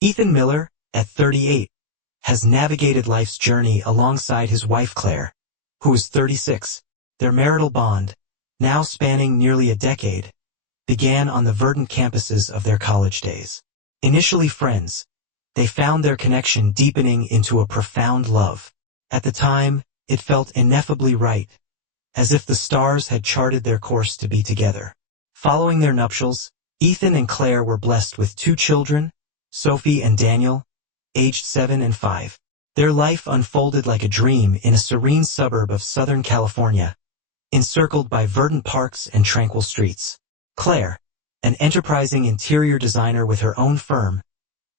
Ethan Miller, at 38, has navigated life's journey alongside his wife Claire, who is 36. Their marital bond, now spanning nearly a decade, began on the verdant campuses of their college days. Initially friends, they found their connection deepening into a profound love. At the time, it felt ineffably right, as if the stars had charted their course to be together. Following their nuptials, Ethan and Claire were blessed with 2 children, Sophie and Daniel, aged 7 and 5. Their life unfolded like a dream in a serene suburb of Southern California, encircled by verdant parks and tranquil streets. Claire, an enterprising interior designer with her own firm,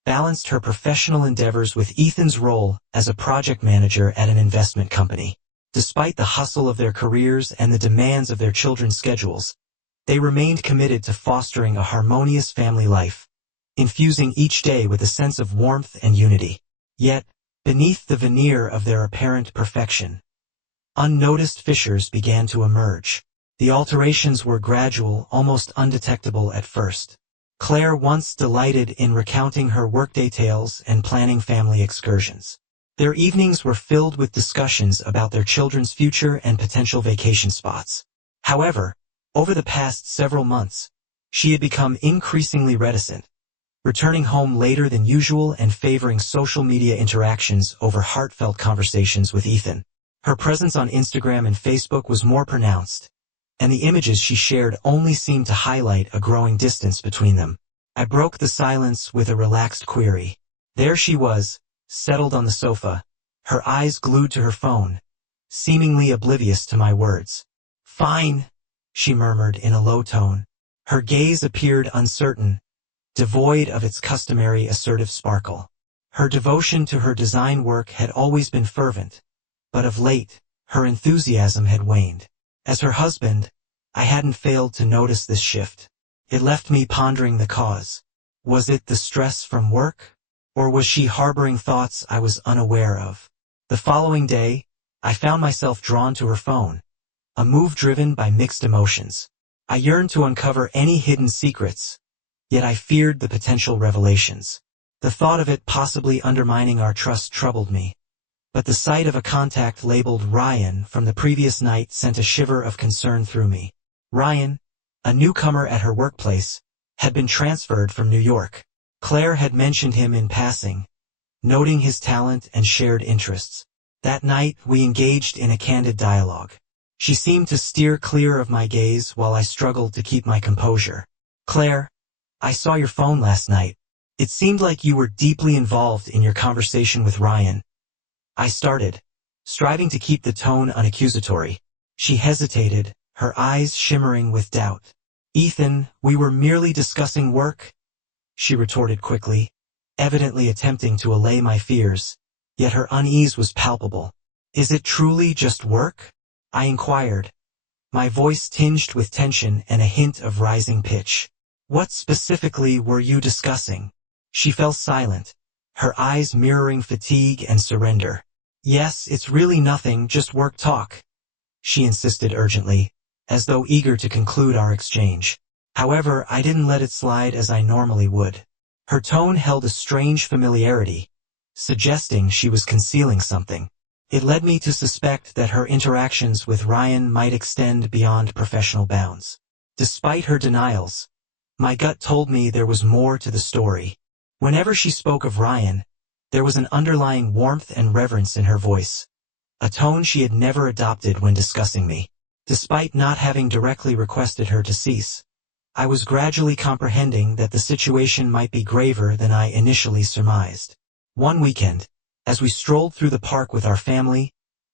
balanced her professional endeavors with Ethan's role as a project manager at an investment company. Despite the hustle of their careers and the demands of their children's schedules, they remained committed to fostering a harmonious family life, infusing each day with a sense of warmth and unity. Yet, beneath the veneer of their apparent perfection, unnoticed fissures began to emerge. The alterations were gradual, almost undetectable at first. Claire once delighted in recounting her workday tales and planning family excursions. Their evenings were filled with discussions about their children's future and potential vacation spots. However, over the past several months, she had become increasingly reticent, returning home later than usual and favoring social media interactions over heartfelt conversations with Ethan. Her presence on Instagram and Facebook was more pronounced, and the images she shared only seemed to highlight a growing distance between them. I broke the silence with a relaxed query. There she was, settled on the sofa, her eyes glued to her phone, seemingly oblivious to my words. "Fine," she murmured in a low tone. Her gaze appeared uncertain, devoid of its customary assertive sparkle. Her devotion to her design work had always been fervent, but of late, her enthusiasm had waned. As her husband, I hadn't failed to notice this shift. It left me pondering the cause. Was it the stress from work? Or was she harboring thoughts I was unaware of? The following day, I found myself drawn to her phone, a move driven by mixed emotions. I yearned to uncover any hidden secrets, yet I feared the potential revelations. The thought of it possibly undermining our trust troubled me. But the sight of a contact labeled Ryan from the previous night sent a shiver of concern through me. Ryan, a newcomer at her workplace, had been transferred from New York. Claire had mentioned him in passing, noting his talent and shared interests. That night, we engaged in a candid dialogue. She seemed to steer clear of my gaze while I struggled to keep my composure. "Claire, I saw your phone last night. It seemed like you were deeply involved in your conversation with Ryan." I started, striving to keep the tone unaccusatory. She hesitated, her eyes shimmering with doubt. "Ethan, we were merely discussing work," she retorted quickly, evidently attempting to allay my fears, yet her unease was palpable. "Is it truly just work?" I inquired, my voice tinged with tension and a hint of rising pitch. "What specifically were you discussing?" She fell silent, her eyes mirroring fatigue and surrender. "Yes, it's really nothing, just work talk," she insisted urgently, as though eager to conclude our exchange. However, I didn't let it slide as I normally would. Her tone held a strange familiarity, suggesting she was concealing something. It led me to suspect that her interactions with Ryan might extend beyond professional bounds. Despite her denials, my gut told me there was more to the story. Whenever she spoke of Ryan, there was an underlying warmth and reverence in her voice, a tone she had never adopted when discussing me. Despite not having directly requested her to cease, I was gradually comprehending that the situation might be graver than I initially surmised. One weekend, as we strolled through the park with our family,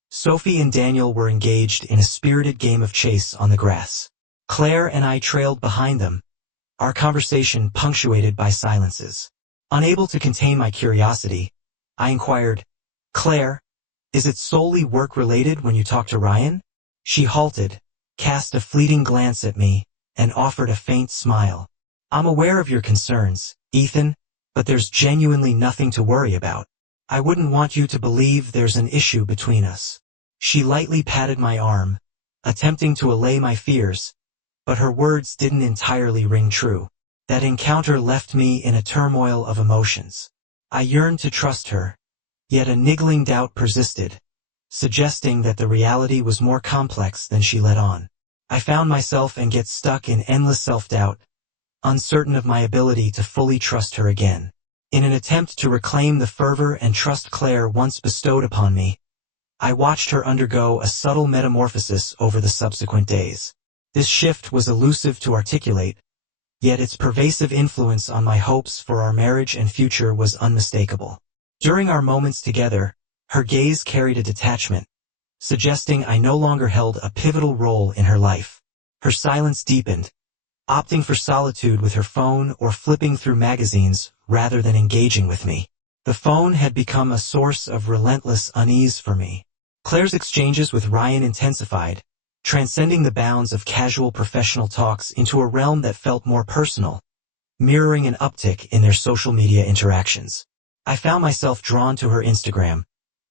Sophie and Daniel were engaged in a spirited game of chase on the grass. Claire and I trailed behind them, our conversation punctuated by silences. Unable to contain my curiosity, I inquired, "Claire, is it solely work-related when you talk to Ryan?" She halted, cast a fleeting glance at me, and offered a faint smile. "I'm aware of your concerns, Ethan, but there's genuinely nothing to worry about. I wouldn't want you to believe there's an issue between us." She lightly patted my arm, attempting to allay my fears, but her words didn't entirely ring true. That encounter left me in a turmoil of emotions. I yearned to trust her, yet a niggling doubt persisted, suggesting that the reality was more complex than she let on. I found myself and get stuck in endless self-doubt, uncertain of my ability to fully trust her again. In an attempt to reclaim the fervor and trust Claire once bestowed upon me, I watched her undergo a subtle metamorphosis over the subsequent days. This shift was elusive to articulate, yet its pervasive influence on my hopes for our marriage and future was unmistakable. During our moments together, her gaze carried a detachment, suggesting I no longer held a pivotal role in her life. Her silence deepened, opting for solitude with her phone or flipping through magazines rather than engaging with me. The phone had become a source of relentless unease for me. Claire's exchanges with Ryan intensified, transcending the bounds of casual professional talks into a realm that felt more personal, mirroring an uptick in their social media interactions. I found myself drawn to her Instagram,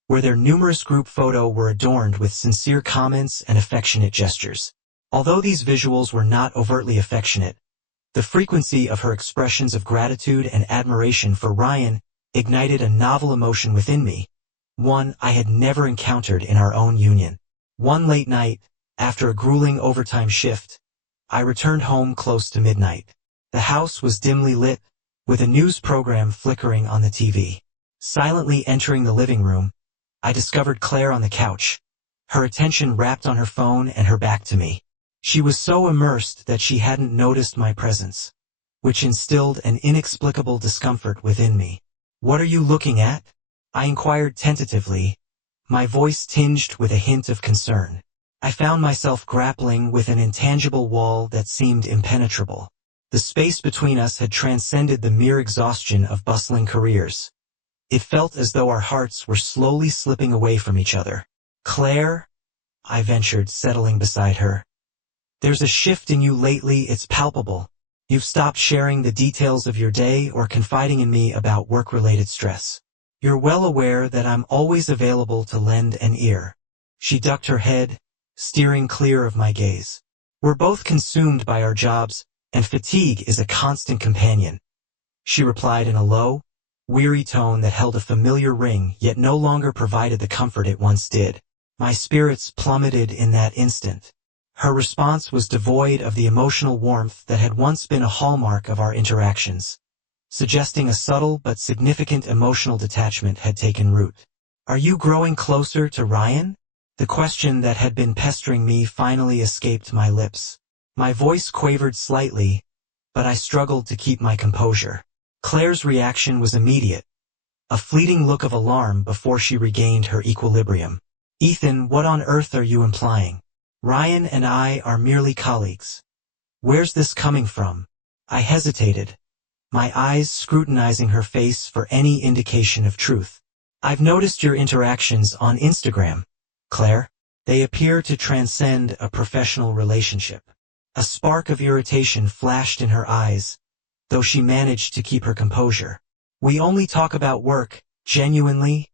where their numerous group photos were adorned with sincere comments and affectionate gestures. Although these visuals were not overtly affectionate, the frequency of her expressions of gratitude and admiration for Ryan ignited a novel emotion within me, one I had never encountered in our own union. One late night, after a grueling overtime shift, I returned home close to midnight. The house was dimly lit, with a news program flickering on the TV. Silently entering the living room, I discovered Claire on the couch, her attention wrapped on her phone and her back to me. She was so immersed that she hadn't noticed my presence, which instilled an inexplicable discomfort within me. "What are you looking at?" I inquired tentatively, my voice tinged with a hint of concern. I found myself grappling with an intangible wall that seemed impenetrable. The space between us had transcended the mere exhaustion of bustling careers. It felt as though our hearts were slowly slipping away from each other. "Claire," I ventured, settling beside her. "There's a shift in you lately, it's palpable. You've stopped sharing the details of your day or confiding in me about work-related stress. You're well aware that I'm always available to lend an ear." She ducked her head, steering clear of my gaze. "We're both consumed by our jobs, and fatigue is a constant companion," she replied in a low, weary tone that held a familiar ring yet no longer provided the comfort it once did. My spirits plummeted in that instant. Her response was devoid of the emotional warmth that had once been a hallmark of our interactions, suggesting a subtle but significant emotional detachment had taken root. "Are you growing closer to Ryan?" The question that had been pestering me finally escaped my lips. My voice quavered slightly, but I struggled to keep my composure. Claire's reaction was immediate, a fleeting look of alarm before she regained her equilibrium. "Ethan, what on earth are you implying? Ryan and I are merely colleagues. Where's this coming from?" I hesitated, my eyes scrutinizing her face for any indication of truth. "I've noticed your interactions on Instagram, Claire. They appear to transcend a professional relationship." A spark of irritation flashed in her eyes, though she managed to keep her composure. "We only talk about work, genuinely,"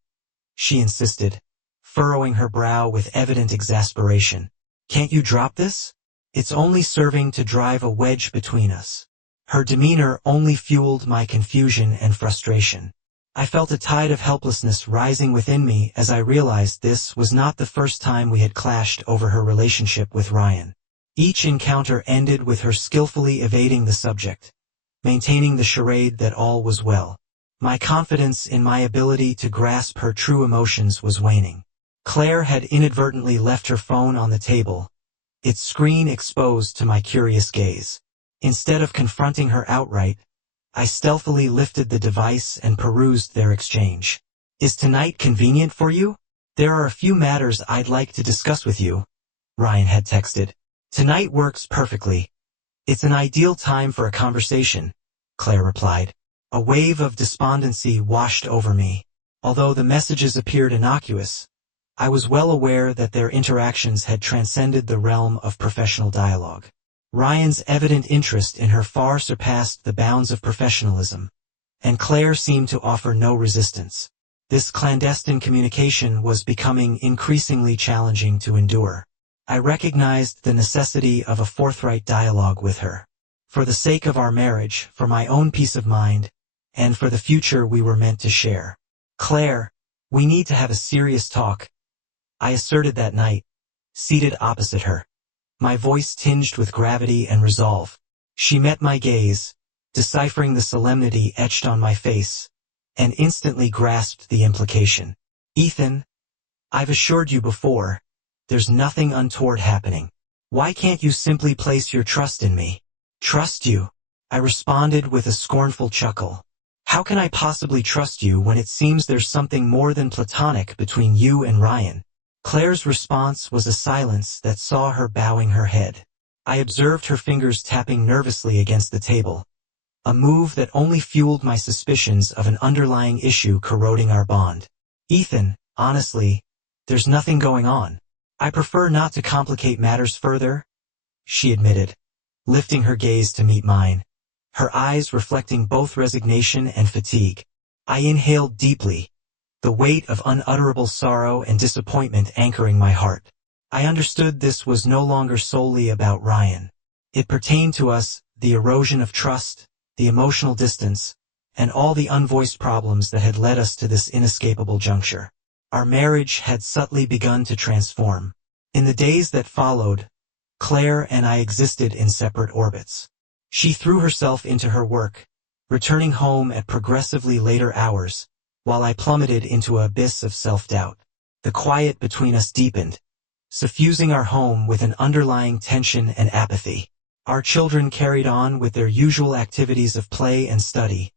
she insisted, furrowing her brow with evident exasperation. "Can't you drop this? It's only serving to drive a wedge between us." Her demeanor only fueled my confusion and frustration. I felt a tide of helplessness rising within me as I realized this was not the first time we had clashed over her relationship with Ryan. Each encounter ended with her skillfully evading the subject, maintaining the charade that all was well. My confidence in my ability to grasp her true emotions was waning. Claire had inadvertently left her phone on the table, its screen exposed to my curious gaze. Instead of confronting her outright, I stealthily lifted the device and perused their exchange. "Is tonight convenient for you? There are a few matters I'd like to discuss with you," Ryan had texted. "Tonight works perfectly. It's an ideal time for a conversation," Claire replied. A wave of despondency washed over me. Although the messages appeared innocuous, I was well aware that their interactions had transcended the realm of professional dialogue. Ryan's evident interest in her far surpassed the bounds of professionalism, and Claire seemed to offer no resistance. This clandestine communication was becoming increasingly challenging to endure. I recognized the necessity of a forthright dialogue with her. For the sake of our marriage, for my own peace of mind, and for the future we were meant to share. Claire, we need to have a serious talk, I asserted that night, seated opposite her, my voice tinged with gravity and resolve. She met my gaze, deciphering the solemnity etched on my face, and instantly grasped the implication. Ethan, I've assured you before, there's nothing untoward happening. Why can't you simply place your trust in me? Trust you? I responded with a scornful chuckle. How can I possibly trust you when it seems there's something more than platonic between you and Ryan? Claire's response was a silence that saw her bowing her head. I observed her fingers tapping nervously against the table, a move that only fueled my suspicions of an underlying issue corroding our bond. Ethan, honestly, there's nothing going on. I prefer not to complicate matters further, she admitted, lifting her gaze to meet mine, her eyes reflecting both resignation and fatigue. I inhaled deeply, the weight of unutterable sorrow and disappointment anchoring my heart. I understood this was no longer solely about Ryan. It pertained to us, the erosion of trust, the emotional distance, and all the unvoiced problems that had led us to this inescapable juncture. Our marriage had subtly begun to transform. In the days that followed, Claire and I existed in separate orbits. She threw herself into her work, returning home at progressively later hours, while I plummeted into an abyss of self-doubt. The quiet between us deepened, suffusing our home with an underlying tension and apathy. Our children carried on with their usual activities of play and study,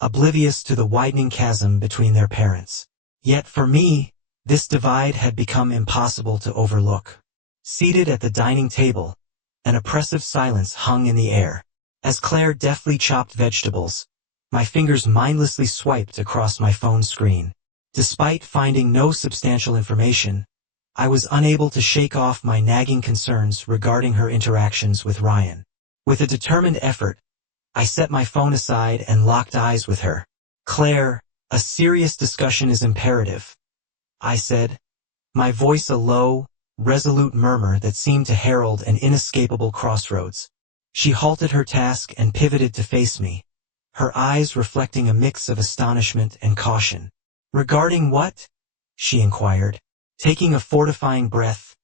oblivious to the widening chasm between their parents. Yet for me, this divide had become impossible to overlook. Seated at the dining table, an oppressive silence hung in the air. As Claire deftly chopped vegetables, my fingers mindlessly swiped across my phone screen. Despite finding no substantial information, I was unable to shake off my nagging concerns regarding her interactions with Ryan. With a determined effort, I set my phone aside and locked eyes with her. Claire, a serious discussion is imperative, I said, my voice a low, resolute murmur that seemed to herald an inescapable crossroads. She halted her task and pivoted to face me, her eyes reflecting a mix of astonishment and caution. Regarding what? She inquired. Taking a fortifying breath,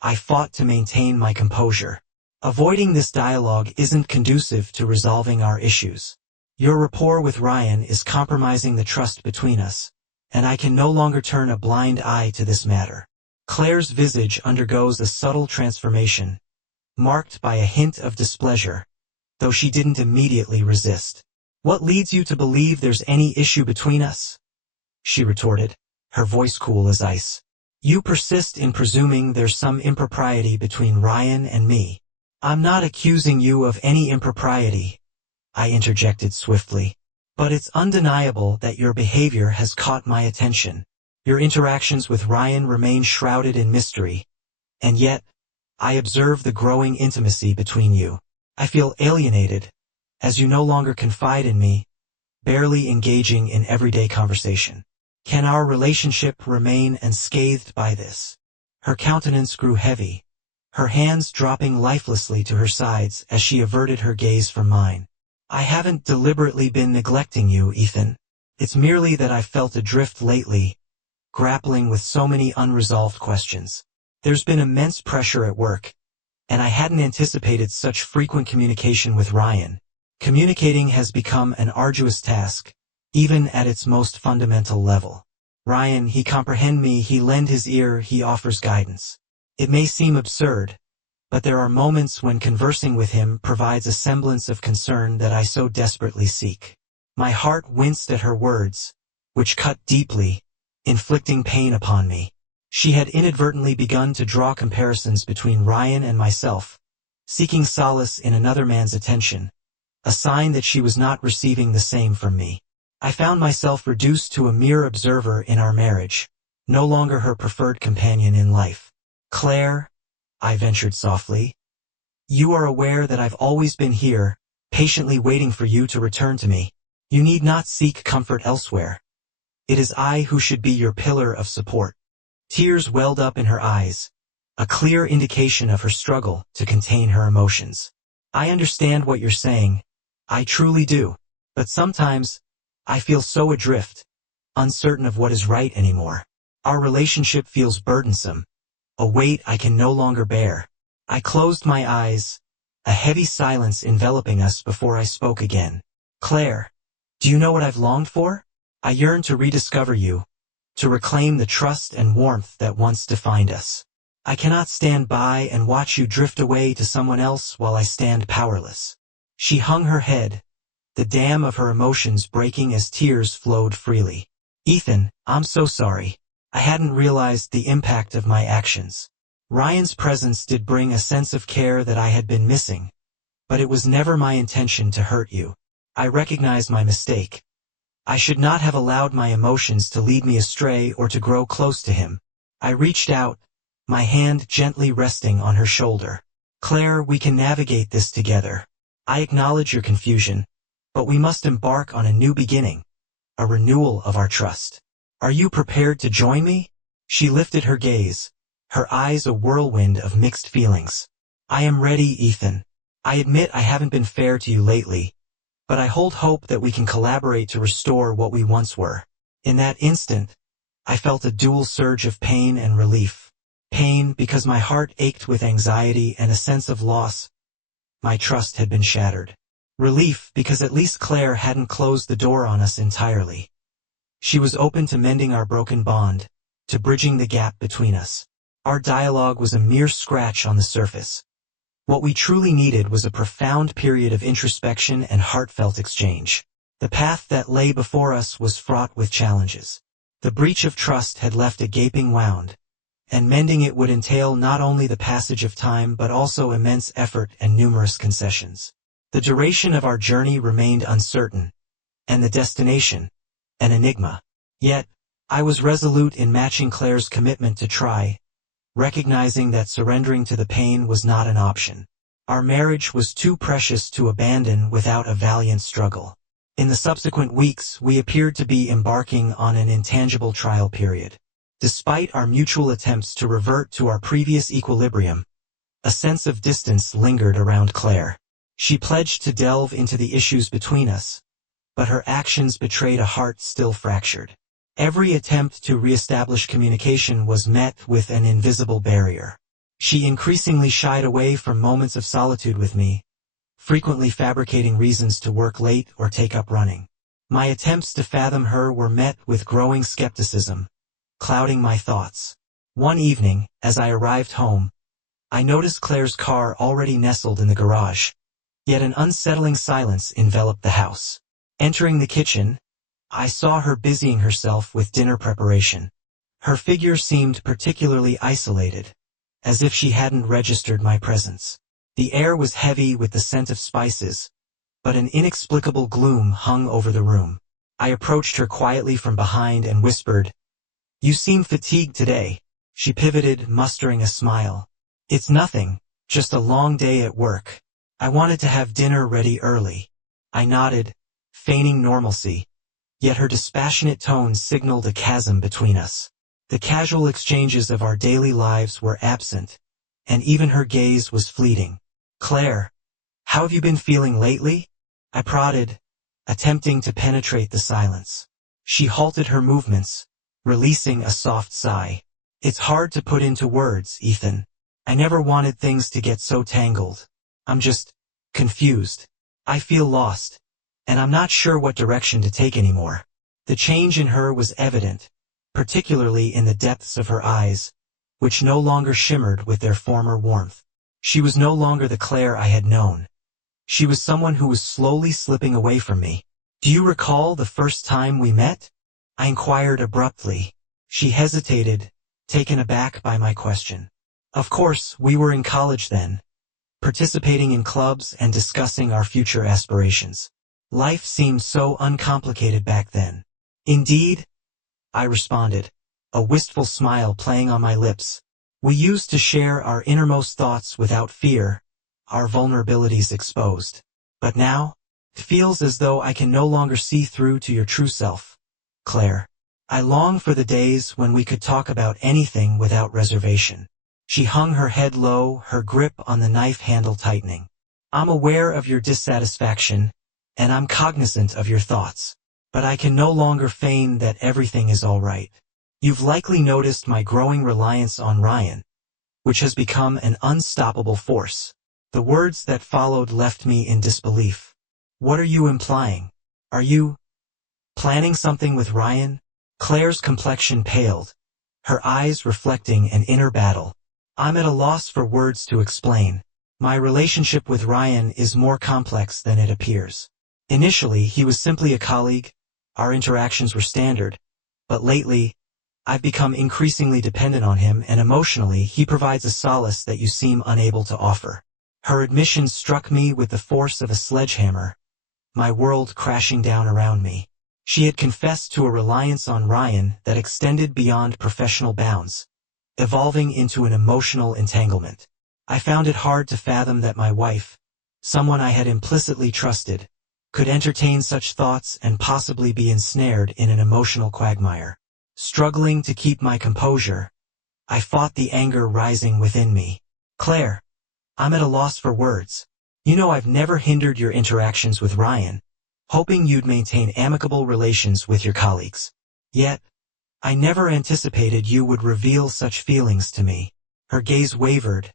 I fought to maintain my composure. Avoiding this dialogue isn't conducive to resolving our issues. Your rapport with Ryan is compromising the trust between us, and I can no longer turn a blind eye to this matter. Claire's visage undergoes a subtle transformation, marked by a hint of displeasure, though she didn't immediately resist. What leads you to believe there's any issue between us? She retorted, her voice cool as ice. You persist in presuming there's some impropriety between Ryan and me. I'm not accusing you of any impropriety, I interjected swiftly. But it's undeniable that your behavior has caught my attention. Your interactions with Ryan remain shrouded in mystery. And yet, I observe the growing intimacy between you. I feel alienated, as you no longer confide in me, barely engaging in everyday conversation. Can our relationship remain unscathed by this? Her countenance grew heavy, her hands dropping lifelessly to her sides as she averted her gaze from mine. I haven't deliberately been neglecting you, Ethan. It's merely that I've felt adrift lately, grappling with so many unresolved questions. There's been immense pressure at work, and I hadn't anticipated such frequent communication with Ryan. Communicating has become an arduous task, even at its most fundamental level. Ryan, he comprehend me, he lend his ear, he offers guidance. It may seem absurd, but there are moments when conversing with him provides a semblance of concern that I so desperately seek. My heart winced at her words, which cut deeply, inflicting pain upon me. She had inadvertently begun to draw comparisons between Ryan and myself, seeking solace in another man's attention, a sign that she was not receiving the same from me. I found myself reduced to a mere observer in our marriage, no longer her preferred companion in life. Claire, I ventured softly, you are aware that I've always been here, patiently waiting for you to return to me. You need not seek comfort elsewhere. It is I who should be your pillar of support. Tears welled up in her eyes, a clear indication of her struggle to contain her emotions. I understand what you're saying. I truly do. But sometimes, I feel so adrift, uncertain of what is right anymore. Our relationship feels burdensome, a weight I can no longer bear. I closed my eyes, a heavy silence enveloping us before I spoke again. Claire, do you know what I've longed for? I yearn to rediscover you, to reclaim the trust and warmth that once defined us. I cannot stand by and watch you drift away to someone else while I stand powerless. She hung her head, the dam of her emotions breaking as tears flowed freely. Ethan, I'm so sorry. I hadn't realized the impact of my actions. Ryan's presence did bring a sense of care that I had been missing, but it was never my intention to hurt you. I recognize my mistake. I should not have allowed my emotions to lead me astray or to grow close to him. I reached out, my hand gently resting on her shoulder. Claire, we can navigate this together. I acknowledge your confusion, but we must embark on a new beginning, a renewal of our trust. Are you prepared to join me? She lifted her gaze, her eyes a whirlwind of mixed feelings. I am ready, Ethan. I admit I haven't been fair to you lately, but I hold hope that we can collaborate to restore what we once were. In that instant, I felt a dual surge of pain and relief. Pain because my heart ached with anxiety and a sense of loss. My trust had been shattered. Relief because at least Claire hadn't closed the door on us entirely. She was open to mending our broken bond, to bridging the gap between us. Our dialogue was a mere scratch on the surface. What we truly needed was a profound period of introspection and heartfelt exchange. The path that lay before us was fraught with challenges. The breach of trust had left a gaping wound, and mending it would entail not only the passage of time but also immense effort and numerous concessions. The duration of our journey remained uncertain, and the destination, an enigma. Yet, I was resolute in matching Claire's commitment to try, recognizing that surrendering to the pain was not an option. Our marriage was too precious to abandon without a valiant struggle. In the subsequent weeks, we appeared to be embarking on an intangible trial period. Despite our mutual attempts to revert to our previous equilibrium, a sense of distance lingered around Claire. She pledged to delve into the issues between us, but her actions betrayed a heart still fractured. Every attempt to reestablish communication was met with an invisible barrier. She increasingly shied away from moments of solitude with me, frequently fabricating reasons to work late or take up running. My attempts to fathom her were met with growing skepticism, clouding my thoughts. One evening, as I arrived home, I noticed Claire's car already nestled in the garage, yet an unsettling silence enveloped the house. Entering the kitchen, I saw her busying herself with dinner preparation. Her figure seemed particularly isolated, as if she hadn't registered my presence. The air was heavy with the scent of spices, but an inexplicable gloom hung over the room. I approached her quietly from behind and whispered, "You seem fatigued today." She pivoted, mustering a smile. "It's nothing, just a long day at work. I wanted to have dinner ready early." I nodded, feigning normalcy, yet her dispassionate tone signaled a chasm between us. The casual exchanges of our daily lives were absent, and even her gaze was fleeting. "Claire, how have you been feeling lately?" I prodded, attempting to penetrate the silence. She halted her movements, releasing a soft sigh. "It's hard to put into words, Ethan. I never wanted things to get so tangled. I'm just confused. I feel lost, and I'm not sure what direction to take anymore." The change in her was evident, particularly in the depths of her eyes, which no longer shimmered with their former warmth. She was no longer the Claire I had known. She was someone who was slowly slipping away from me. "Do you recall the first time we met?" I inquired abruptly. She hesitated, taken aback by my question. Of course, we were in college then, participating in clubs and discussing our future aspirations. Life seemed so uncomplicated back then. "Indeed," I responded, a wistful smile playing on my lips. "We used to share our innermost thoughts without fear, our vulnerabilities exposed. But now, it feels as though I can no longer see through to your true self, Claire. I long for the days when we could talk about anything without reservation." She hung her head low, her grip on the knife handle tightening. "I'm aware of your dissatisfaction, and I'm cognizant of your thoughts. but I can no longer feign that everything is all right. You've likely noticed my growing reliance on Ryan, which has become an unstoppable force. The words that followed left me in disbelief. What are you implying? Are you planning something with Ryan? Claire's complexion paled, her eyes reflecting an inner battle. I'm at a loss for words to explain. My relationship with Ryan is more complex than it appears. Initially, he was simply a colleague. Our interactions were standard. But lately, I've become increasingly dependent on him, and emotionally, he provides a solace that you seem unable to offer. Her admission struck me with the force of a sledgehammer, my world crashing down around me. She had confessed to a reliance on Ryan that extended beyond professional bounds, evolving into an emotional entanglement. I found it hard to fathom that my wife, someone I had implicitly trusted, could entertain such thoughts and possibly be ensnared in an emotional quagmire. Struggling to keep my composure, I fought the anger rising within me. Claire, I'm at a loss for words. You know I've never hindered your interactions with Ryan, hoping you'd maintain amicable relations with your colleagues. Yet, I never anticipated you would reveal such feelings to me. Her gaze wavered,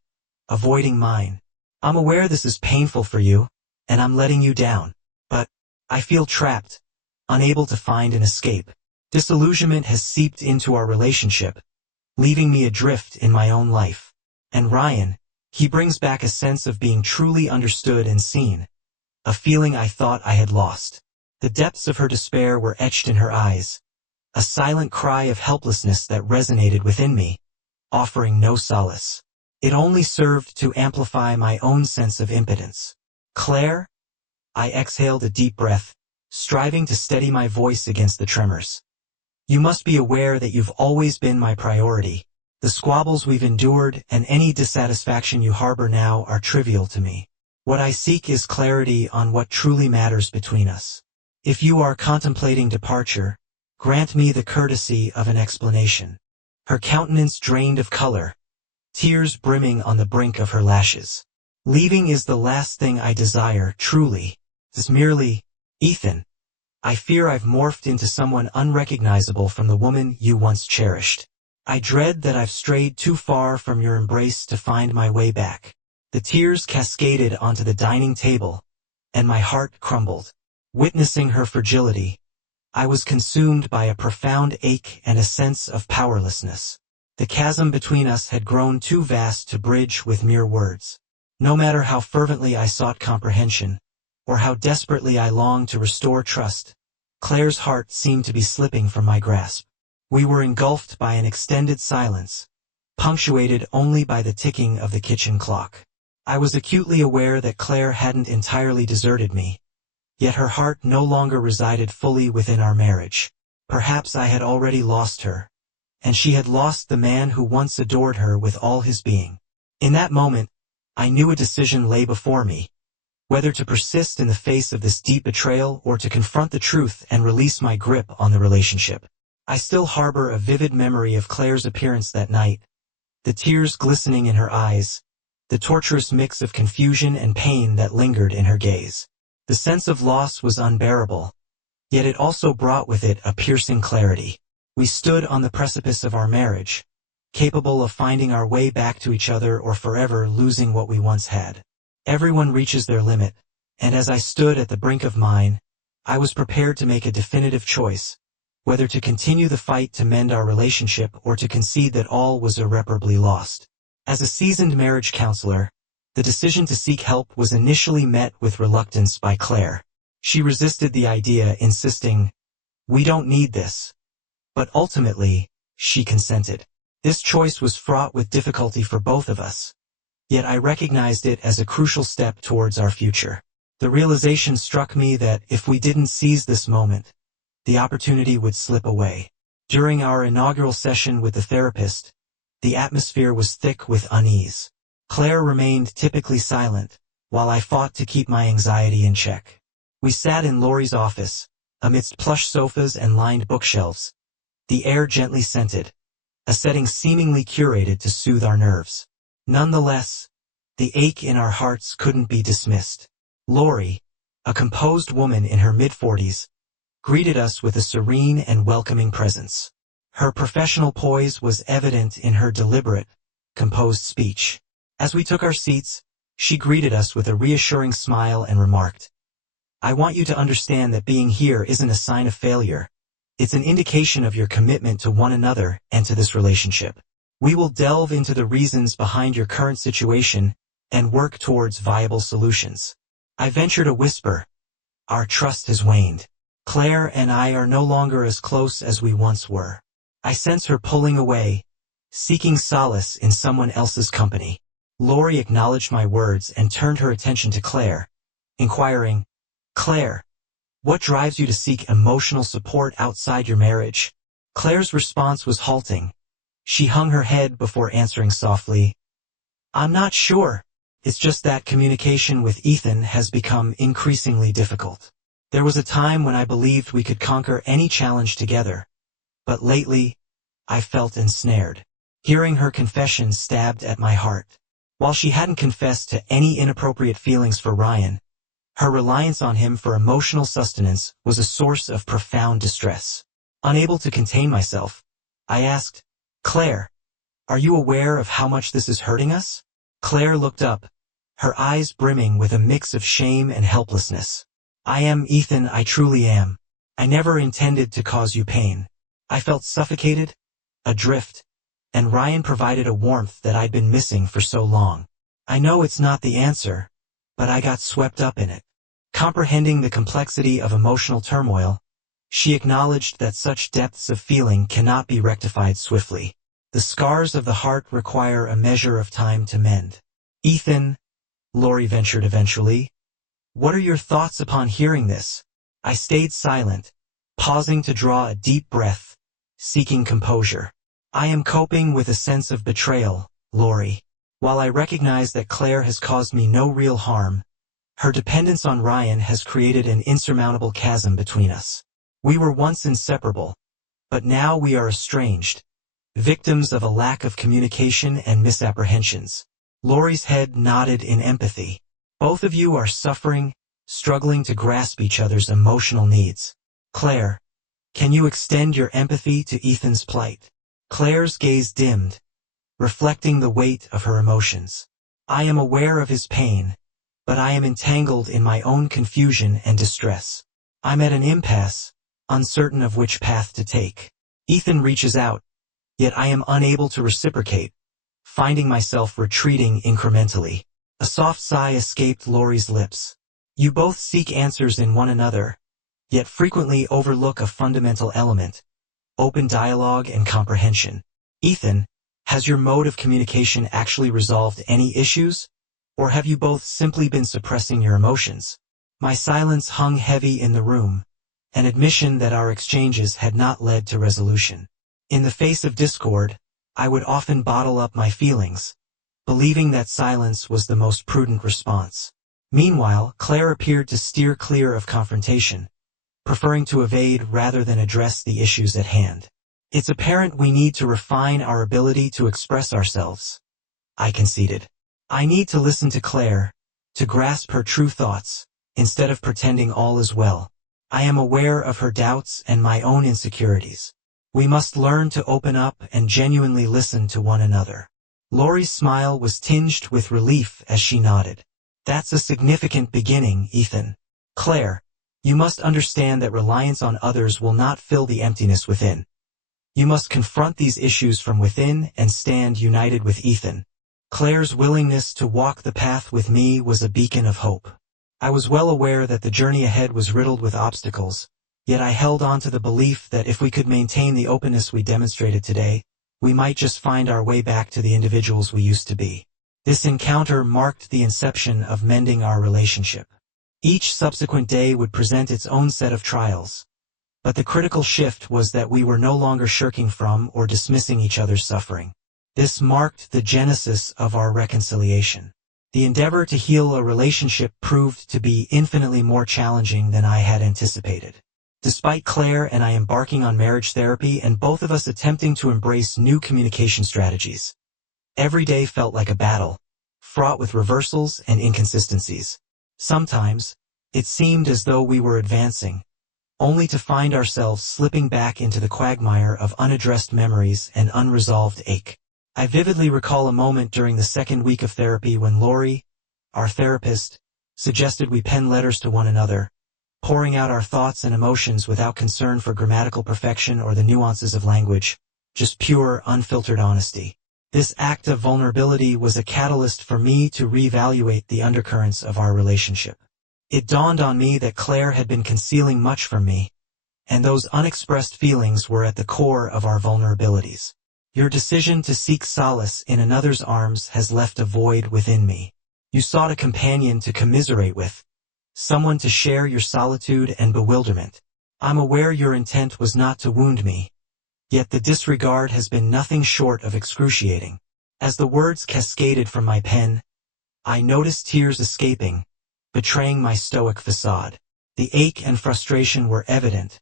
avoiding mine. I'm aware this is painful for you, and I'm letting you down. But I feel trapped, unable to find an escape. Disillusionment has seeped into our relationship, leaving me adrift in my own life. And Ryan, he brings back a sense of being truly understood and seen, a feeling I thought I had lost. The depths of her despair were etched in her eyes, a silent cry of helplessness that resonated within me, offering no solace. It only served to amplify my own sense of impotence. Claire? I exhaled a deep breath, striving to steady my voice against the tremors. You must be aware that you've always been my priority. The squabbles we've endured and any dissatisfaction you harbor now are trivial to me. What I seek is clarity on what truly matters between us. If you are contemplating departure, grant me the courtesy of an explanation. Her countenance drained of color, tears brimming on the brink of her lashes. Leaving is the last thing I desire, truly. It's merely, Ethan. I fear I've morphed into someone unrecognizable from the woman you once cherished. I dread that I've strayed too far from your embrace to find my way back. The tears cascaded onto the dining table, and my heart crumbled. Witnessing her fragility, I was consumed by a profound ache and a sense of powerlessness. The chasm between us had grown too vast to bridge with mere words. No matter how fervently I sought comprehension, or how desperately I longed to restore trust, Claire's heart seemed to be slipping from my grasp. We were engulfed by an extended silence, punctuated only by the ticking of the kitchen clock. I was acutely aware that Claire hadn't entirely deserted me, yet her heart no longer resided fully within our marriage. Perhaps I had already lost her, and she had lost the man who once adored her with all his being. In that moment, I knew a decision lay before me, whether to persist in the face of this deep betrayal or to confront the truth and release my grip on the relationship. I still harbor a vivid memory of Claire's appearance that night, the tears glistening in her eyes, the torturous mix of confusion and pain that lingered in her gaze. The sense of loss was unbearable, yet it also brought with it a piercing clarity. We stood on the precipice of our marriage, capable of finding our way back to each other or forever losing what we once had. Everyone reaches their limit, and as I stood at the brink of mine, I was prepared to make a definitive choice, whether to continue the fight to mend our relationship or to concede that all was irreparably lost. As a seasoned marriage counselor, the decision to seek help was initially met with reluctance by Claire. She resisted the idea, insisting, "We don't need this." But ultimately, she consented. This choice was fraught with difficulty for both of us, yet I recognized it as a crucial step towards our future. The realization struck me that if we didn't seize this moment, the opportunity would slip away. During our inaugural session with the therapist, the atmosphere was thick with unease. Claire remained typically silent, while I fought to keep my anxiety in check. We sat in Laurie's office, amidst plush sofas and lined bookshelves, the air gently scented, a setting seemingly curated to soothe our nerves. Nonetheless, the ache in our hearts couldn't be dismissed. Laurie, a composed woman in her mid-40s, greeted us with a serene and welcoming presence. Her professional poise was evident in her deliberate, composed speech. As we took our seats, she greeted us with a reassuring smile and remarked, "I want you to understand that being here isn't a sign of failure. It's an indication of your commitment to one another and to this relationship. We will delve into the reasons behind your current situation and work towards viable solutions." I ventured a whisper. "Our trust has waned. Claire and I are no longer as close as we once were." I sense her pulling away, seeking solace in someone else's company. Lori acknowledged my words and turned her attention to Claire, inquiring, "Claire, what drives you to seek emotional support outside your marriage?" Claire's response was halting. She hung her head before answering softly, "I'm not sure. It's just that communication with Ethan has become increasingly difficult. There was a time when I believed we could conquer any challenge together, but lately, I felt ensnared." Hearing her confession stabbed at my heart. While she hadn't confessed to any inappropriate feelings for Ryan, her reliance on him for emotional sustenance was a source of profound distress. Unable to contain myself, I asked, "Claire, are you aware of how much this is hurting us?" Claire looked up, her eyes brimming with a mix of shame and helplessness. "I am, Ethan, I truly am. I never intended to cause you pain. I felt suffocated, adrift, and Ryan provided a warmth that I'd been missing for so long. I know it's not the answer, but I got swept up in it." Comprehending the complexity of emotional turmoil, she acknowledged that such depths of feeling cannot be rectified swiftly. The scars of the heart require a measure of time to mend. "Ethan," Lori ventured eventually, "what are your thoughts upon hearing this?" I stayed silent, pausing to draw a deep breath, seeking composure. "I am coping with a sense of betrayal, Lori. While I recognize that Claire has caused me no real harm, her dependence on Ryan has created an insurmountable chasm between us. We were once inseparable, but now we are estranged, victims of a lack of communication and misapprehensions." Lori's head nodded in empathy. "Both of you are suffering, struggling to grasp each other's emotional needs. Claire, can you extend your empathy to Ethan's plight?" Claire's gaze dimmed, reflecting the weight of her emotions. "I am aware of his pain, but I am entangled in my own confusion and distress. I'm at an impasse, uncertain of which path to take. Ethan reaches out, yet I am unable to reciprocate, finding myself retreating incrementally." A soft sigh escaped Lori's lips. "You both seek answers in one another, yet frequently overlook a fundamental element: open dialogue and comprehension. Ethan, has your mode of communication actually resolved any issues, or have you both simply been suppressing your emotions?" My silence hung heavy in the room, an admission that our exchanges had not led to resolution. In the face of discord, I would often bottle up my feelings, believing that silence was the most prudent response. Meanwhile, Claire appeared to steer clear of confrontation, preferring to evade rather than address the issues at hand. "It's apparent we need to refine our ability to express ourselves," I conceded. "I need to listen to Claire, to grasp her true thoughts, instead of pretending all is well. I am aware of her doubts and my own insecurities. We must learn to open up and genuinely listen to one another." Lori's smile was tinged with relief as she nodded. "That's a significant beginning, Ethan. Claire, you must understand that reliance on others will not fill the emptiness within. You must confront these issues from within and stand united with Ethan." Claire's willingness to walk the path with me was a beacon of hope. I was well aware that the journey ahead was riddled with obstacles, yet I held on to the belief that if we could maintain the openness we demonstrated today, we might just find our way back to the individuals we used to be. This encounter marked the inception of mending our relationship. Each subsequent day would present its own set of trials, but the critical shift was that we were no longer shirking from or dismissing each other's suffering. This marked the genesis of our reconciliation. The endeavor to heal a relationship proved to be infinitely more challenging than I had anticipated. Despite Claire and I embarking on marriage therapy and both of us attempting to embrace new communication strategies, every day felt like a battle, fraught with reversals and inconsistencies. Sometimes, it seemed as though we were advancing, only to find ourselves slipping back into the quagmire of unaddressed memories and unresolved ache. I vividly recall a moment during the second week of therapy when Lori, our therapist, suggested we pen letters to one another, pouring out our thoughts and emotions without concern for grammatical perfection or the nuances of language, just pure, unfiltered honesty. This act of vulnerability was a catalyst for me to reevaluate the undercurrents of our relationship. It dawned on me that Claire had been concealing much from me, and those unexpressed feelings were at the core of our vulnerabilities. Your decision to seek solace in another's arms has left a void within me. You sought a companion to commiserate with, someone to share your solitude and bewilderment. I'm aware your intent was not to wound me, yet the disregard has been nothing short of excruciating. As the words cascaded from my pen, I noticed tears escaping, betraying my stoic facade. The ache and frustration were evident,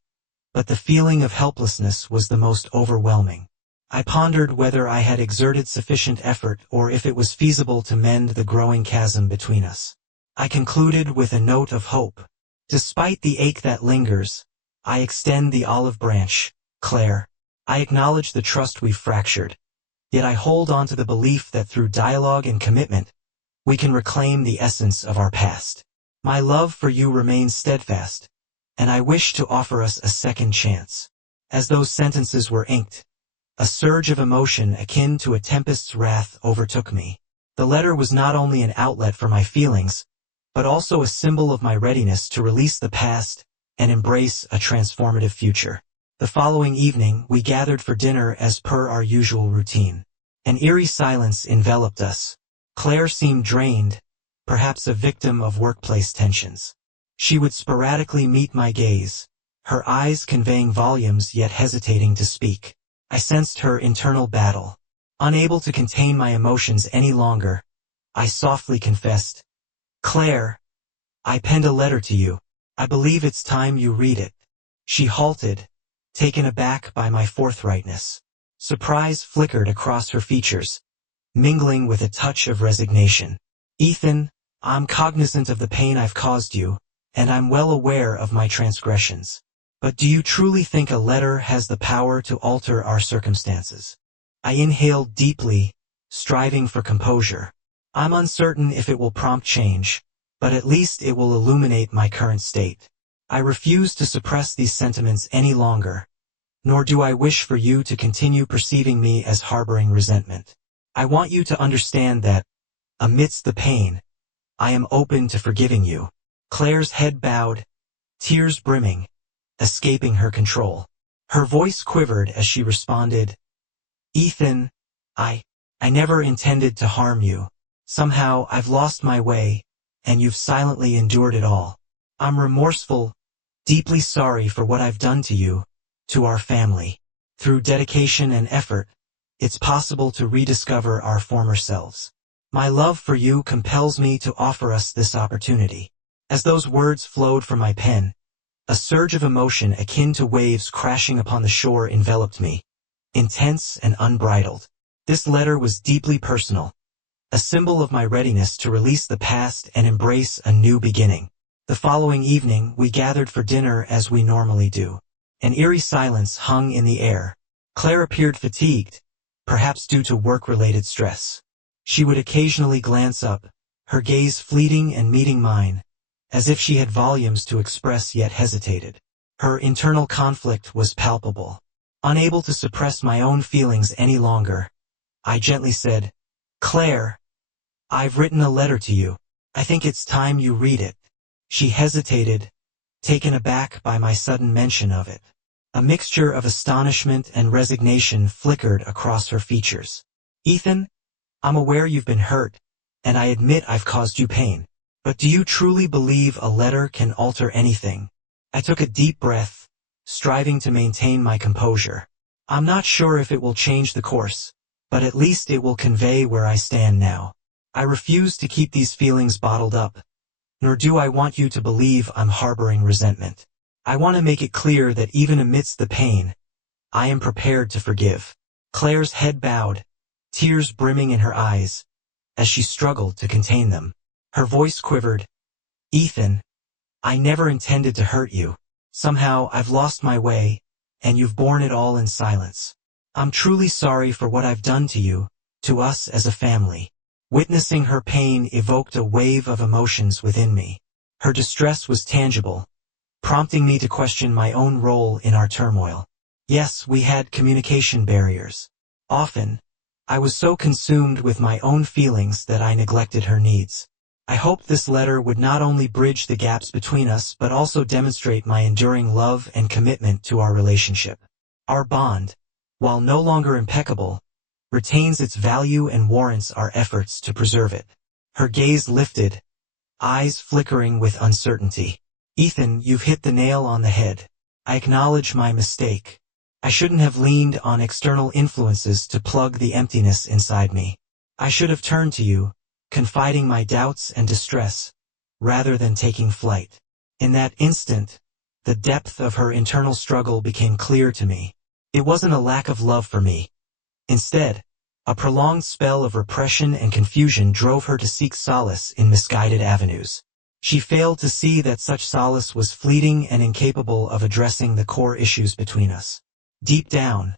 but the feeling of helplessness was the most overwhelming. I pondered whether I had exerted sufficient effort or if it was feasible to mend the growing chasm between us. I concluded with a note of hope. Despite the ache that lingers, I extend the olive branch, Claire. I acknowledge the trust we've fractured, yet I hold on to the belief that through dialogue and commitment, we can reclaim the essence of our past. My love for you remains steadfast, and I wish to offer us a second chance. As those sentences were inked, a surge of emotion akin to a tempest's wrath overtook me. The letter was not only an outlet for my feelings, but also a symbol of my readiness to release the past and embrace a transformative future. The following evening, we gathered for dinner as per our usual routine. An eerie silence enveloped us. Claire seemed drained, perhaps a victim of workplace tensions. She would sporadically meet my gaze, her eyes conveying volumes yet hesitating to speak. I sensed her internal battle. Unable to contain my emotions any longer, I softly confessed, "Claire, I penned a letter to you. I believe it's time you read it." She halted, taken aback by my forthrightness. Surprise flickered across her features, mingling with a touch of resignation. "Ethan, I'm cognizant of the pain I've caused you, and I'm well aware of my transgressions. But do you truly think a letter has the power to alter our circumstances?" I inhaled deeply, striving for composure. "I'm uncertain if it will prompt change, but at least it will illuminate my current state. I refuse to suppress these sentiments any longer, nor do I wish for you to continue perceiving me as harboring resentment. I want you to understand that, amidst the pain, I am open to forgiving you." Claire's head bowed, tears brimming, escaping her control. Her voice quivered as she responded, "Ethan, I never intended to harm you. Somehow I've lost my way, and you've silently endured it all. I'm remorseful, deeply sorry for what I've done to you, to our family. Through dedication and effort, it's possible to rediscover our former selves. My love for you compels me to offer us this opportunity." As those words flowed from my pen, a surge of emotion akin to waves crashing upon the shore enveloped me, intense and unbridled. This letter was deeply personal, a symbol of my readiness to release the past and embrace a new beginning. The following evening, we gathered for dinner as we normally do. An eerie silence hung in the air. Claire appeared fatigued, perhaps due to work-related stress. She would occasionally glance up, her gaze fleeting and meeting mine, as if she had volumes to express yet hesitated. Her internal conflict was palpable. Unable to suppress my own feelings any longer, I gently said, "Claire, I've written a letter to you. I think it's time you read it." She hesitated, taken aback by my sudden mention of it. A mixture of astonishment and resignation flickered across her features. "Ethan, I'm aware you've been hurt, and I admit I've caused you pain. But do you truly believe a letter can alter anything?" I took a deep breath, striving to maintain my composure. "I'm not sure if it will change the course, but at least it will convey where I stand now. I refuse to keep these feelings bottled up, nor do I want you to believe I'm harboring resentment. I want to make it clear that even amidst the pain, I am prepared to forgive." Claire's head bowed, tears brimming in her eyes, as she struggled to contain them. Her voice quivered, "Ethan, I never intended to hurt you. Somehow, I've lost my way, and you've borne it all in silence. I'm truly sorry for what I've done to you, to us as a family. Witnessing her pain evoked a wave of emotions within me. Her distress was tangible, prompting me to question my own role in our turmoil. Yes, we had communication barriers. Often, I was so consumed with my own feelings that I neglected her needs. I hoped this letter would not only bridge the gaps between us but also demonstrate my enduring love and commitment to our relationship. Our bond, while no longer impeccable, retains its value and warrants our efforts to preserve it. Her gaze lifted, eyes flickering with uncertainty. Ethan, you've hit the nail on the head. I acknowledge my mistake. I shouldn't have leaned on external influences to plug the emptiness inside me. I should have turned to you, confiding my doubts and distress, rather than taking flight. In that instant, the depth of her internal struggle became clear to me. It wasn't a lack of love for me. Instead, a prolonged spell of repression and confusion drove her to seek solace in misguided avenues. She failed to see that such solace was fleeting and incapable of addressing the core issues between us. Deep down,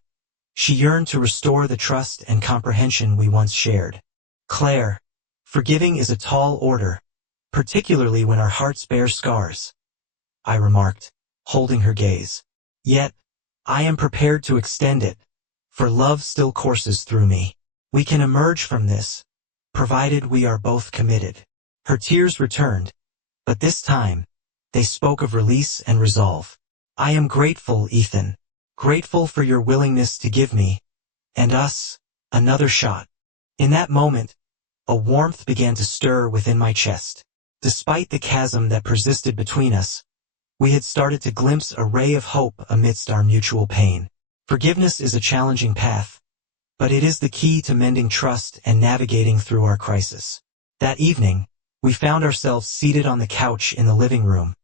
she yearned to restore the trust and comprehension we once shared. Claire, forgiving is a tall order, particularly when our hearts bear scars, I remarked, holding her gaze. Yet, I am prepared to extend it, for love still courses through me. We can emerge from this, provided we are both committed. Her tears returned, but this time, they spoke of release and resolve. I am grateful, Ethan. Grateful for your willingness to give me, and us, another shot. In that moment, a warmth began to stir within my chest. Despite the chasm that persisted between us, we had started to glimpse a ray of hope amidst our mutual pain. Forgiveness is a challenging path, but it is the key to mending trust and navigating through our crisis. That evening, we found ourselves seated on the couch in the living room,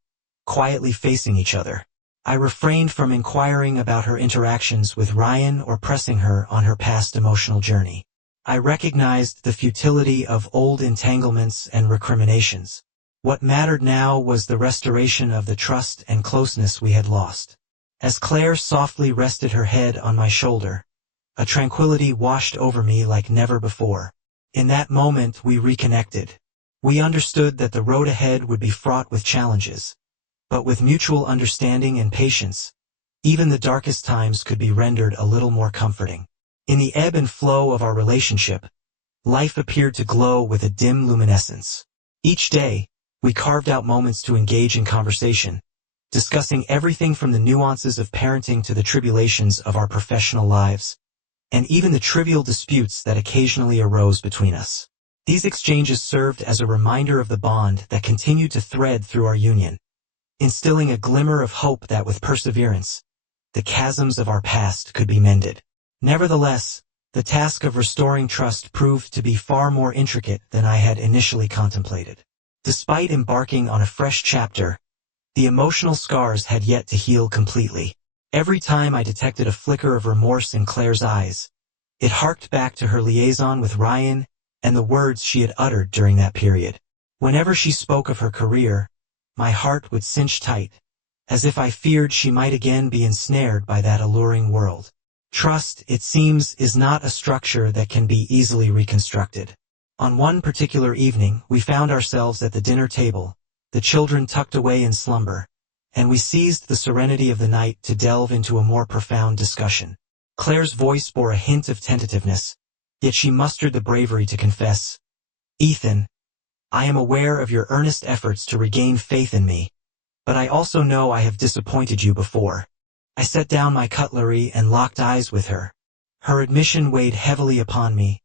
quietly facing each other. I refrained from inquiring about her interactions with Ryan or pressing her on her past emotional journey. I recognized the futility of old entanglements and recriminations. What mattered now was the restoration of the trust and closeness we had lost. As Claire softly rested her head on my shoulder, a tranquility washed over me like never before. In that moment we reconnected. We understood that the road ahead would be fraught with challenges. But with mutual understanding and patience, even the darkest times could be rendered a little more comforting. In the ebb and flow of our relationship, life appeared to glow with a dim luminescence. Each day, we carved out moments to engage in conversation, discussing everything from the nuances of parenting to the tribulations of our professional lives, and even the trivial disputes that occasionally arose between us. These exchanges served as a reminder of the bond that continued to thread through our union, instilling a glimmer of hope that with perseverance, the chasms of our past could be mended. Nevertheless, the task of restoring trust proved to be far more intricate than I had initially contemplated. Despite embarking on a fresh chapter, the emotional scars had yet to heal completely. Every time I detected a flicker of remorse in Claire's eyes, it harked back to her liaison with Ryan and the words she had uttered during that period. Whenever she spoke of her career, my heart would cinch tight, as if I feared she might again be ensnared by that alluring world. Trust, it seems, is not a structure that can be easily reconstructed. On one particular evening, we found ourselves at the dinner table, the children tucked away in slumber, and we seized the serenity of the night to delve into a more profound discussion. Claire's voice bore a hint of tentativeness, yet she mustered the bravery to confess, "Ethan, I am aware of your earnest efforts to regain faith in me, but I also know I have disappointed you before." I set down my cutlery and locked eyes with her. Her admission weighed heavily upon me,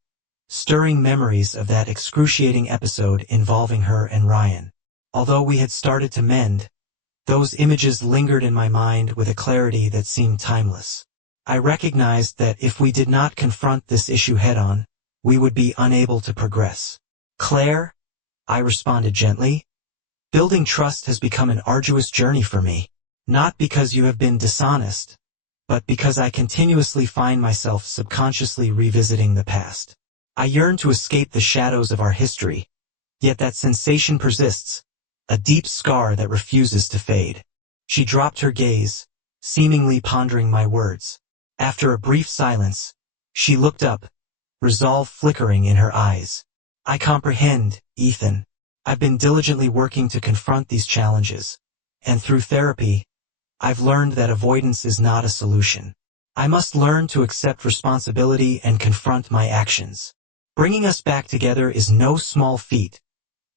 stirring memories of that excruciating episode involving her and Ryan. Although we had started to mend, those images lingered in my mind with a clarity that seemed timeless. I recognized that if we did not confront this issue head-on, we would be unable to progress. "Claire," I responded gently, "building trust has become an arduous journey for me, not because you have been dishonest, but because I continuously find myself subconsciously revisiting the past. I yearn to escape the shadows of our history, yet that sensation persists, a deep scar that refuses to fade. She dropped her gaze, seemingly pondering my words. After a brief silence, she looked up, resolve flickering in her eyes. I comprehend, Ethan. I've been diligently working to confront these challenges, and through therapy, I've learned that avoidance is not a solution. I must learn to accept responsibility and confront my actions. Bringing us back together is no small feat,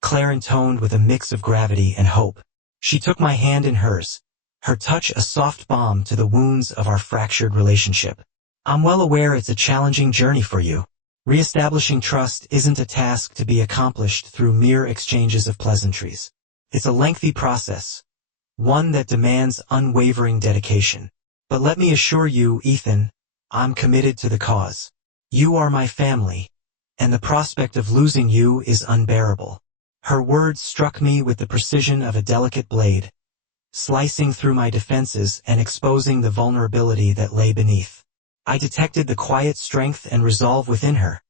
Claire intoned with a mix of gravity and hope. She took my hand in hers, her touch a soft balm to the wounds of our fractured relationship. I'm well aware it's a challenging journey for you. Reestablishing trust isn't a task to be accomplished through mere exchanges of pleasantries. It's a lengthy process, one that demands unwavering dedication. But let me assure you, Ethan, I'm committed to the cause. You are my family, and the prospect of losing you is unbearable. Her words struck me with the precision of a delicate blade, slicing through my defenses and exposing the vulnerability that lay beneath. I detected the quiet strength and resolve within her,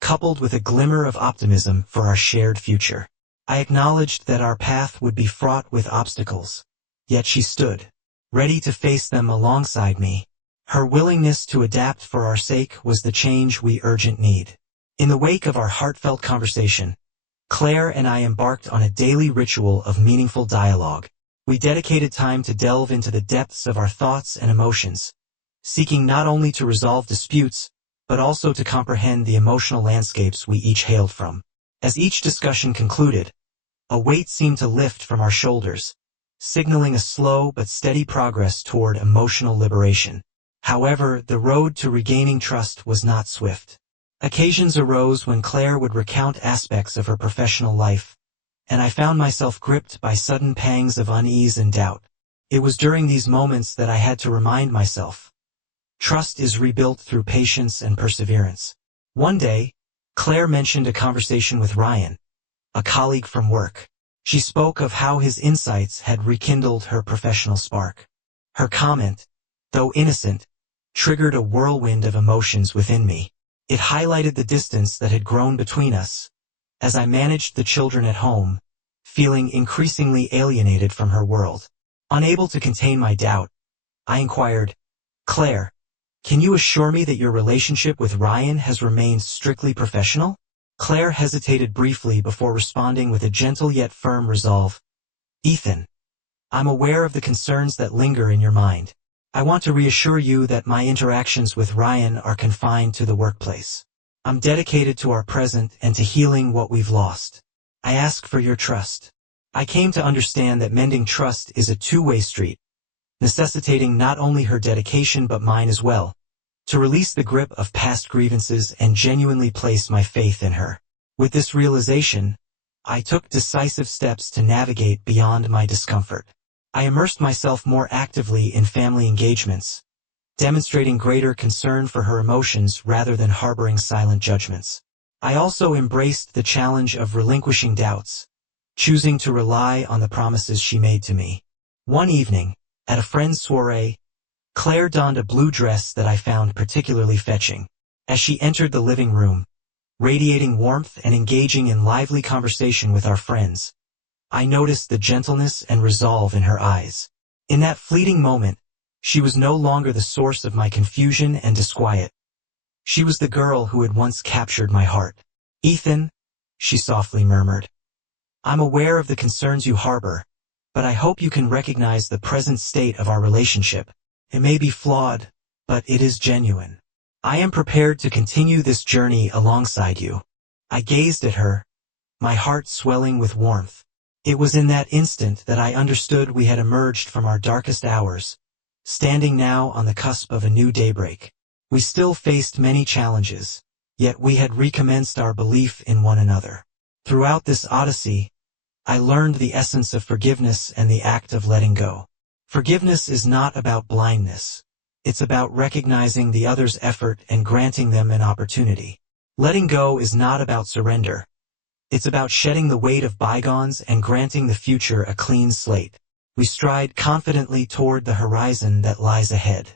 coupled with a glimmer of optimism for our shared future. I acknowledged that our path would be fraught with obstacles, yet she stood, ready to face them alongside me. Her willingness to adapt for our sake was the change we urgently need. In the wake of our heartfelt conversation, Claire and I embarked on a daily ritual of meaningful dialogue. We dedicated time to delve into the depths of our thoughts and emotions, seeking not only to resolve disputes, but also to comprehend the emotional landscapes we each hailed from. As each discussion concluded, a weight seemed to lift from our shoulders, signaling a slow but steady progress toward emotional liberation. However, the road to regaining trust was not swift. Occasions arose when Claire would recount aspects of her professional life, and I found myself gripped by sudden pangs of unease and doubt. It was during these moments that I had to remind myself, trust is rebuilt through patience and perseverance. One day, Claire mentioned a conversation with Ryan, a colleague from work. She spoke of how his insights had rekindled her professional spark. Her comment, though innocent, triggered a whirlwind of emotions within me. It highlighted the distance that had grown between us, as I managed the children at home, feeling increasingly alienated from her world. Unable to contain my doubt, I inquired, Claire, can you assure me that your relationship with Ryan has remained strictly professional? Claire hesitated briefly before responding with a gentle yet firm resolve. Ethan, I'm aware of the concerns that linger in your mind. I want to reassure you that my interactions with Ryan are confined to the workplace. I'm dedicated to our present and to healing what we've lost. I ask for your trust. I came to understand that mending trust is a two-way street, necessitating not only her dedication but mine as well, to release the grip of past grievances and genuinely place my faith in her. With this realization, I took decisive steps to navigate beyond my discomfort. I immersed myself more actively in family engagements, demonstrating greater concern for her emotions rather than harboring silent judgments. I also embraced the challenge of relinquishing doubts, choosing to rely on the promises she made to me. One evening, at a friend's soiree, Claire donned a blue dress that I found particularly fetching. As she entered the living room, radiating warmth and engaging in lively conversation with our friends, I noticed the gentleness and resolve in her eyes. In that fleeting moment, she was no longer the source of my confusion and disquiet. She was the girl who had once captured my heart. Ethan, she softly murmured, I'm aware of the concerns you harbor, but I hope you can recognize the present state of our relationship. It may be flawed, but it is genuine. I am prepared to continue this journey alongside you. I gazed at her, my heart swelling with warmth. It was in that instant that I understood we had emerged from our darkest hours, standing now on the cusp of a new daybreak. We still faced many challenges, yet we had recommenced our belief in one another. Throughout this odyssey, I learned the essence of forgiveness and the act of letting go. Forgiveness is not about blindness. It's about recognizing the other's effort and granting them an opportunity. Letting go is not about surrender. It's about shedding the weight of bygones and granting the future a clean slate. We stride confidently toward the horizon that lies ahead.